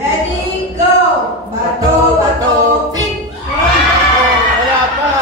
Ready, go! Bato, bato, pick! Wala pa.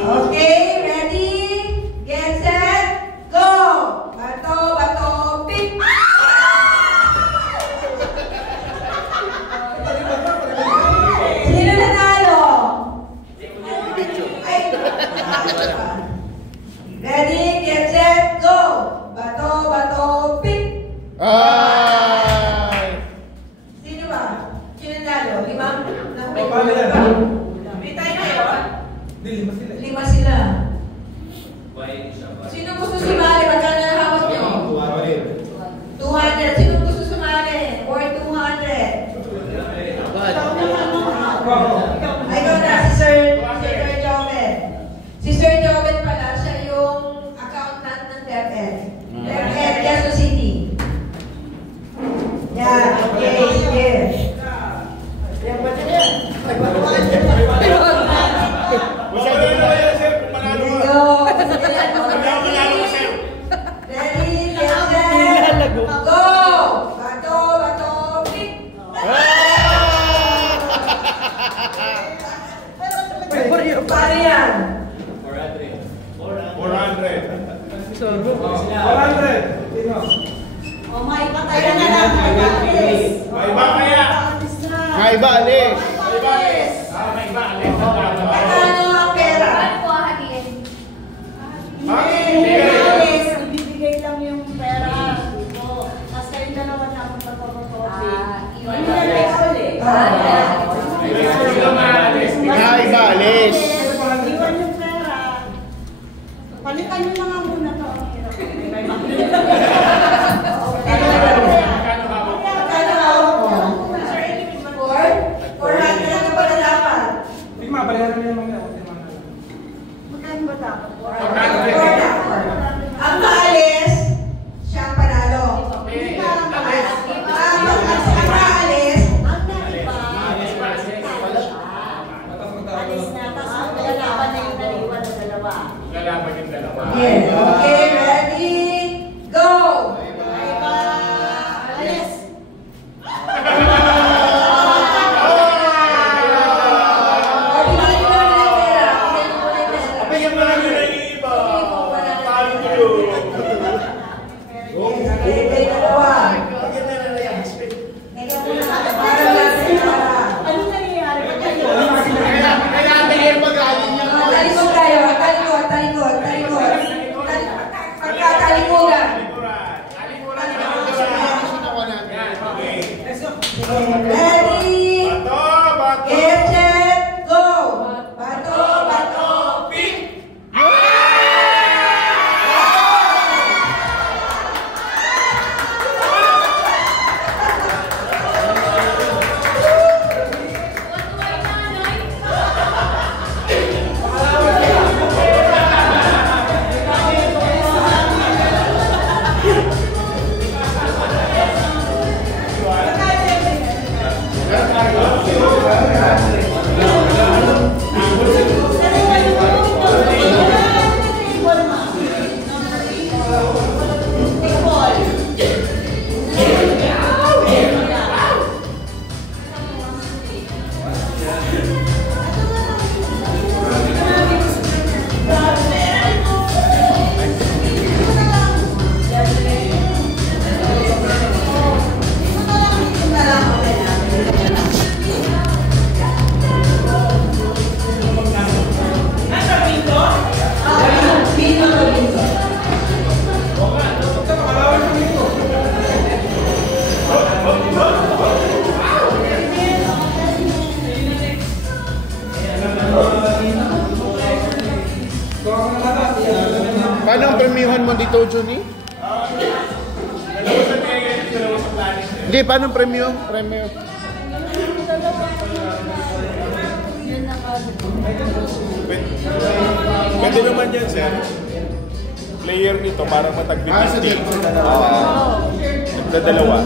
Okay, ready, get set, go! Bato, bato, pick! Sino nanalo? Ay, ready, get set, go! Bato, bato, pick! Sino ba? Sino nanalo? Lima? May tayo kayo? Lima sila. Sino gusto sumali? Magkano na hawak nyo? 200. Sino gusto sumali? Or 200? Ay, ikaw na, si Sir Joven. Si Sir Joven pala, siya yung accountant ng DepEd. DepEd, Quezon City. Yan, okay, sige. Yan, ba't yan? Paano yan? 400. O, may pataya na lang. May ba kaya? May ba, alis? May ba, alis. Magkano ang pera? Ibibigay lang yung pera. Tapos kayong dalawa na akong pagpapakopi. Iwan na lang ulit. May ba, alis? Iwan yung pera. Palitan nyo na nga muna to. Magkano hawak mo? 400 na pala dapat. Magkano ba dapat? Ang maalis, siya ang panalo. Ang maalis, Alis na. Tapos lalaban na yung naliwan na dalawa. Lalaban yung dalawa. yes. Okay, ready, go! Alis. Bigyan mo lang yung naiiba. Paano kayo? Ano nangyayari? Kaya tingin magaling niya. Talikod tayo, talikod. Pagkatalikudan. Ready, get set, go! Bato, bato, pick! premuhan mo dito, Juni? Dalawa sa tenga, dalawa sa planet. Hindi, paano premyo? Premyo. Yun ang Pwede naman yan, sir. Player nito, parang matagbit Sa yung team. dalawa. Nagdadalawa.